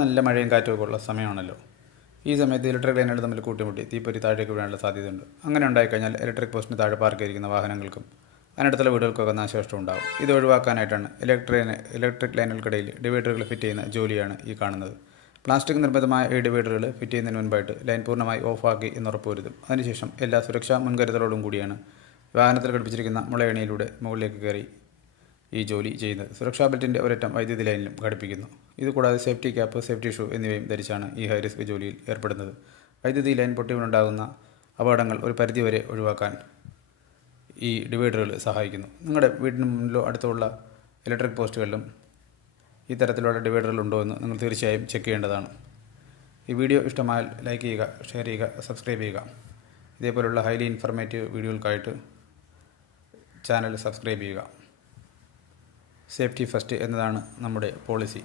നല്ല മഴയും കാറ്റുമൊക്കെ ഉള്ള സമയമാണല്ലോ. ഈ സമയത്ത് ഇലക്ട്രിക് ലൈനുകൾ തമ്മിൽ കൂട്ടിമുട്ടി തീപ്പൊരി താഴേക്ക് വീഴാനുള്ള സാധ്യതയുണ്ട്. അങ്ങനെ ഉണ്ടായിക്കഴിഞ്ഞാൽ ഇലക്ട്രിക് പോസ്റ്റിന് താഴെ പാർക്ക് ചെയ്തിരിക്കുന്ന വാഹനങ്ങൾക്കും അതിനടുത്തുള്ള വീടുകൾക്കൊക്കെ നാശനഷ്ടം ഉണ്ടാകും. ഇത് ഒഴിവാക്കാനായിട്ടാണ് ഇലക്ട്രിക് ലൈനുകൾക്കിടയിൽ ഡിവൈഡറുകൾ ഫിറ്റ് ചെയ്യുന്ന ജോലിയാണ് ഈ കാണുന്നത്. പ്ലാസ്റ്റിക് നിർമ്മിതമായ ഈ ഡിവൈഡറുകൾ ഫിറ്റ് ചെയ്യുന്നതിന് മുൻപായിട്ട് ലൈൻ പൂർണ്ണമായി ഓഫാക്കി എന്ന് ഉറപ്പുവരുത്തും. അതിനുശേഷം എല്ലാ സുരക്ഷാ മുൻകരുതലോടും കൂടിയാണ് വാഹനത്തിൽ ഘടിപ്പിച്ചിരിക്കുന്ന മുളയണിയിലൂടെ മുകളിലേക്ക് കയറി ഈ ജോലി ചെയ്യുന്നത്. സുരക്ഷാ ബെൽറ്റിൻ്റെ ഒരറ്റം വൈദ്യുതി ലൈനിലും ഘടിപ്പിക്കുന്നു. ഇതുകൂടാതെ സേഫ്റ്റി ക്യാപ്പ്, സേഫ്റ്റി ഷൂ എന്നിവയും ധരിച്ചാണ് ഈ ഹൈ റിസ്ക് ജോലിയിൽ ഏർപ്പെടുന്നത്. വൈദ്യുതി ലൈൻ പൊട്ടിയുണ്ടാകുന്ന അപകടങ്ങൾ ഒരു പരിധിവരെ ഒഴിവാക്കാൻ ഈ ഡിവൈഡറുകൾ സഹായിക്കുന്നു. നിങ്ങളുടെ വീടിന് മുന്നിലോ അടുത്തുള്ള ഇലക്ട്രിക് പോസ്റ്റുകളിലും ഈ തരത്തിലുള്ള ഡിവൈഡറുകൾ ഉണ്ടോ എന്ന് നിങ്ങൾ തീർച്ചയായും ചെക്ക് ചെയ്യേണ്ടതാണ്. ഈ വീഡിയോ ഇഷ്ടമായാൽ ലൈക്ക് ചെയ്യുക, ഷെയർ ചെയ്യുക, സബ്സ്ക്രൈബ് ചെയ്യുക. ഇതേപോലുള്ള ഹൈലി ഇൻഫർമേറ്റീവ് വീഡിയോകൾക്കായിട്ട് ചാനൽ സബ്സ്ക്രൈബ് ചെയ്യുക. സേഫ്റ്റി ഫസ്റ്റ് എന്നതാണ് നമ്മുടെ പോളിസി.